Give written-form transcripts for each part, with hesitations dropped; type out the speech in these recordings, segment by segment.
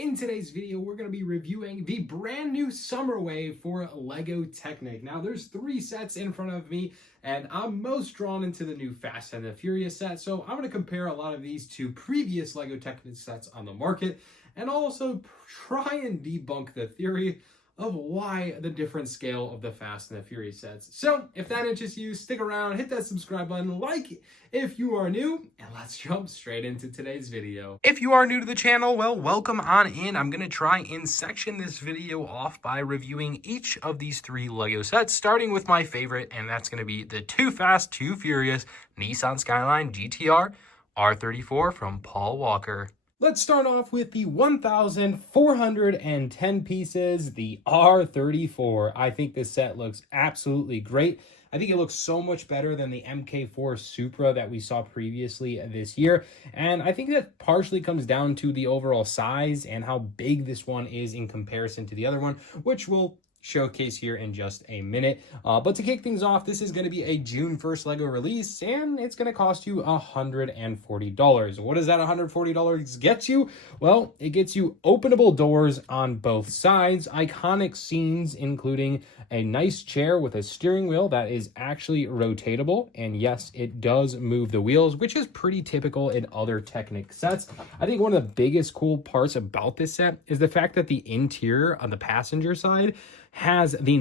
In today's video, we're going to be reviewing the brand new Summer Wave for LEGO Technic. Now, there's 3 sets in front of me, and I'm most drawn into the new Fast and the Furious set, so I'm going to compare a lot of these to previous LEGO Technic sets on the market, and also try and debunk the theory of why the different scale of the Fast and the Furious sets. So, if that interests you, stick around, hit that subscribe button, like if you are new, and let's jump straight into today's video. If you are new to the channel, well, welcome on in. I'm going to try and section this video off by reviewing each of these 3 LEGO sets, starting with my favorite, and that's going to be the Too Fast, Too Furious Nissan Skyline GTR R34 from Paul Walker. Let's start off with the 1,410 pieces, the R34. I think this set looks absolutely great. I think it looks so much better than the MK4 Supra that we saw previously this year. And I think that partially comes down to the overall size and how big this one is in comparison to the other one, which we'll showcase here in just a minute. But to kick things off, this is going to be a June 1st LEGO release, and it's going to cost you $140. What does that $140 get you? Well, it gets you openable doors on both sides, iconic scenes, including a nice chair with a steering wheel that is actually rotatable, and yes, it does move the wheels, which is pretty typical in other Technic sets. I think one of the biggest cool parts about this set is the fact that the interior on the passenger side has the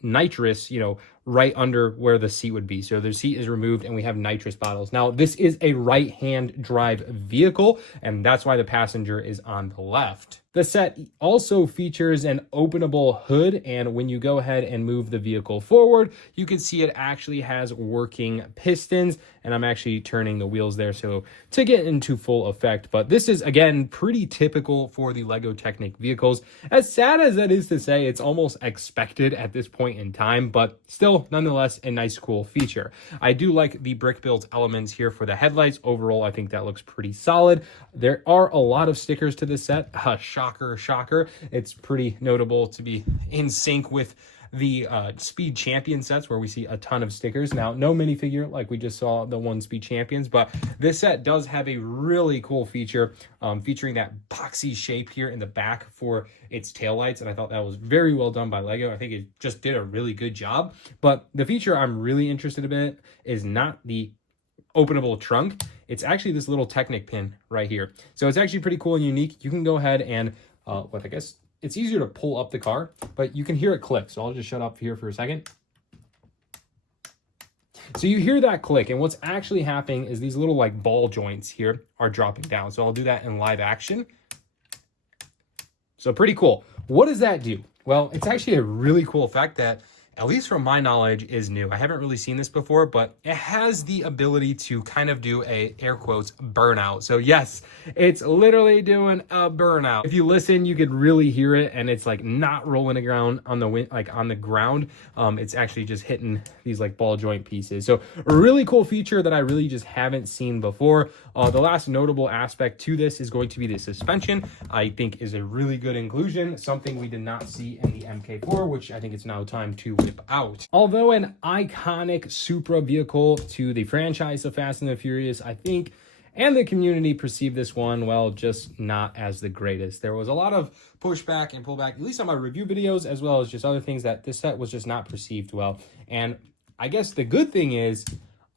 nitrous, right under where the seat would be. So the seat is removed and we have nitrous bottles. Now, this is a right-hand drive vehicle, and that's why the passenger is on the left. The set also features an openable hood, and when you go ahead and move the vehicle forward, you can see it actually has working pistons, and I'm actually turning the wheels there so to get into full effect. But this is, again, pretty typical for the LEGO Technic vehicles. As sad as that is to say, it's almost expected at this point in time, but still, nonetheless, a nice, cool feature. I do like the brick-built elements here for the headlights. Overall, I think that looks pretty solid. There are a lot of stickers to this set. Shocker. It's pretty notable to be in sync with the Speed Champion sets where we see a ton of stickers. Now, no minifigure like we just saw the one Speed Champions, but this set does have a really cool feature featuring that boxy shape here in the back for its taillights, and I thought that was very well done by LEGO. I think it just did a really good job. But the feature I'm really interested in is not the openable trunk. It's actually this little Technic pin right here. So it's actually pretty cool and unique. You can go ahead and I guess it's easier to pull up the car, but you can hear it click. So I'll just shut up here for a second. So you hear that click, and what's actually happening is these little ball joints here are dropping down. So I'll do that in live action. So pretty cool. What does that do? Well, it's actually a really cool effect that, at least from my knowledge, is new. I haven't really seen this before, but it has the ability to kind of do a, air quotes, burnout. So yes, it's literally doing a burnout. If you listen, you could really hear it, and it's not rolling around on the on the ground. It's actually just hitting these ball joint pieces. So a really cool feature that I really just haven't seen before. The last notable aspect to this is going to be the suspension. I think is a really good inclusion, something we did not see in the MK4, which I think it's now time to whip out. Although an iconic Supra vehicle to the franchise of Fast and the Furious, I think, and the community perceived this one, well, just not as the greatest. There was a lot of pushback and pullback, at least on my review videos, as well as just other things that this set was just not perceived well. And I guess the good thing is,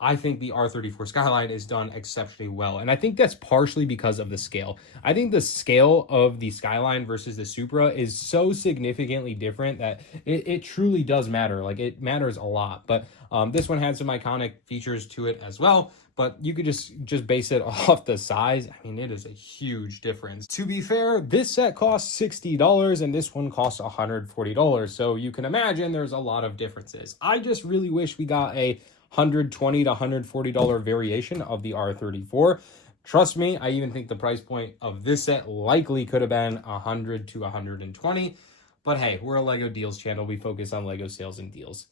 I think the R34 Skyline is done exceptionally well. And I think that's partially because of the scale. I think the scale of the Skyline versus the Supra is so significantly different that it truly does matter. It matters a lot. But this one had some iconic features to it as well. But you could just base it off the size. I mean, it is a huge difference. To be fair, this set costs $60 and this one costs $140. So you can imagine there's a lot of differences. I just really wish we got a $120 to $140 variation of the R34. Trust me, I even think the price point of this set likely could have been $100 to $120. But hey, we're a LEGO deals channel. We focus on LEGO sales and deals.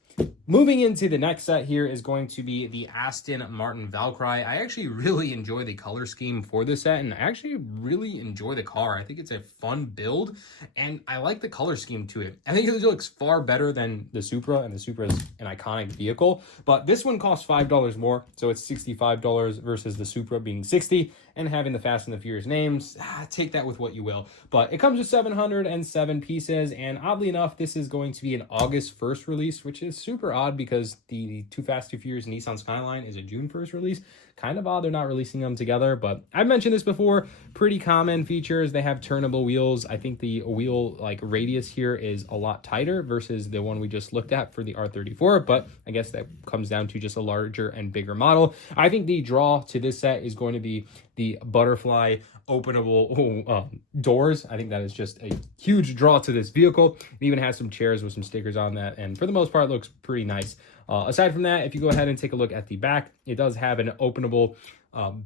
Moving into the next set here is going to be the Aston Martin Valkyrie. I actually really enjoy the color scheme for this set, and I actually really enjoy the car. I think it's a fun build, and I like the color scheme to it. I think it looks far better than the Supra, and the Supra is an iconic vehicle, but this one costs $5 more, so it's $65 versus the Supra being $60, and having the Fast and the Furious names, take that with what you will. But it comes with 707 pieces, and oddly enough, this is going to be an August 1st release, which is super odd because the Too Fast, Too Furious Nissan Skyline is a June 1st release. Kind of odd they're not releasing them together, but I've mentioned this before. Pretty common features. They have turnable wheels. I think the wheel radius here is a lot tighter versus the one we just looked at for the R34, but I guess that comes down to just a larger and bigger model. I think the draw to this set is going to be the butterfly openable doors. I think that is just a huge draw to this vehicle. It even has some chairs with some stickers on that, and for the most part, it looks pretty nice. Aside from that, if you go ahead and take a look at the back, it does have an openable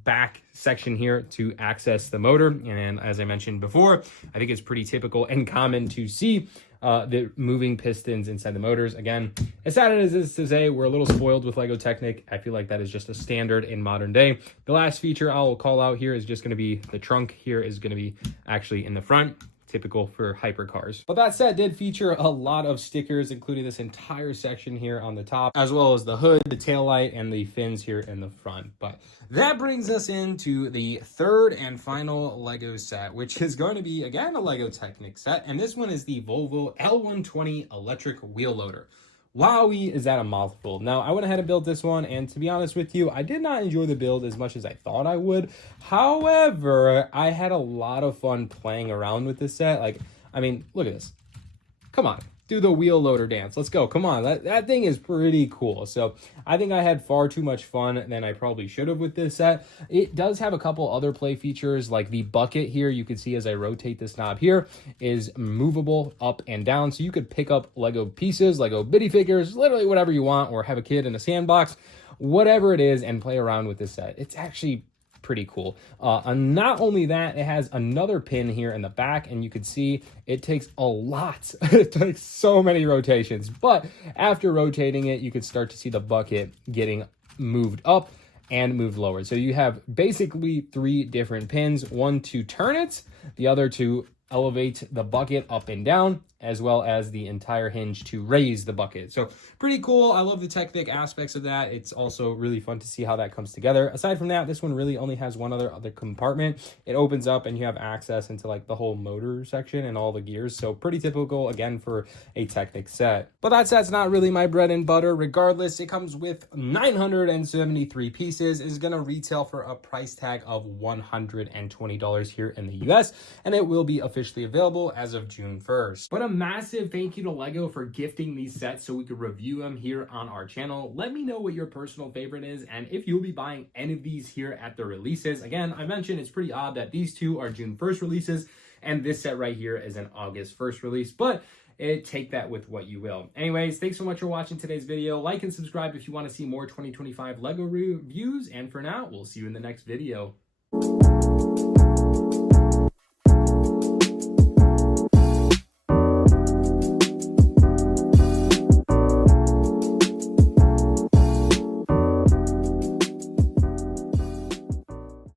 back section here to access the motor. And as I mentioned before, I think it's pretty typical and common to see the moving pistons inside the motors. Again, as sad as it is to say, we're a little spoiled with LEGO Technic. I feel like that is just a standard in modern day. The last feature I'll call out here is just going to be the trunk here is going to be actually in the front. Typical for hypercars. But that set did feature a lot of stickers, including this entire section here on the top, as well as the hood, the taillight, and the fins here in the front. But that brings us into the third and final LEGO set, which is going to be, again, a LEGO Technic set. And this one is the Volvo L120 electric wheel loader. Wowee, is that a mouthful. Now, I went ahead and built this one, and to be honest with you, I did not enjoy the build as much as I thought I would. However, I had a lot of fun playing around with this set. I mean, look at this. Come on. Do the wheel loader dance. Let's go. Come on. That thing is pretty cool. So I think I had far too much fun than I probably should have with this set. It does have a couple other play features, like the bucket here. You can see as I rotate this knob here is movable up and down. So you could pick up Lego pieces, Lego bitty figures, literally whatever you want, or have a kid in a sandbox, whatever it is, and play around with this set. It's actually pretty cool. And not only that, it has another pin here in the back, and you can see it takes a lot. It takes so many rotations, but after rotating it, you could start to see the bucket getting moved up and moved lower. So you have basically three different pins, one to turn it, the other to elevate the bucket up and down, as well as the entire hinge to raise the bucket. So pretty cool. I love the Technic aspects of that. It's also really fun to see how that comes together. Aside from that, this one really only has one other compartment. It opens up and you have access into the whole motor section and all the gears. So pretty typical, again, for a Technic set. But that set's not really my bread and butter. Regardless, it comes with 973 pieces. It's gonna retail for a price tag of $120 here in the US, and it will be officially available as of June 1st. But a massive thank you to LEGO for gifting these sets so we could review them here on our channel. Let me know what your personal favorite is, and if you'll be buying any of these here at the releases. Again, I mentioned it's pretty odd that these two are June 1st releases, and this set right here is an August 1st release, but take that with what you will. Anyways, thanks so much for watching today's video. Like and subscribe if you want to see more 2025 LEGO reviews, and for now, we'll see you in the next video.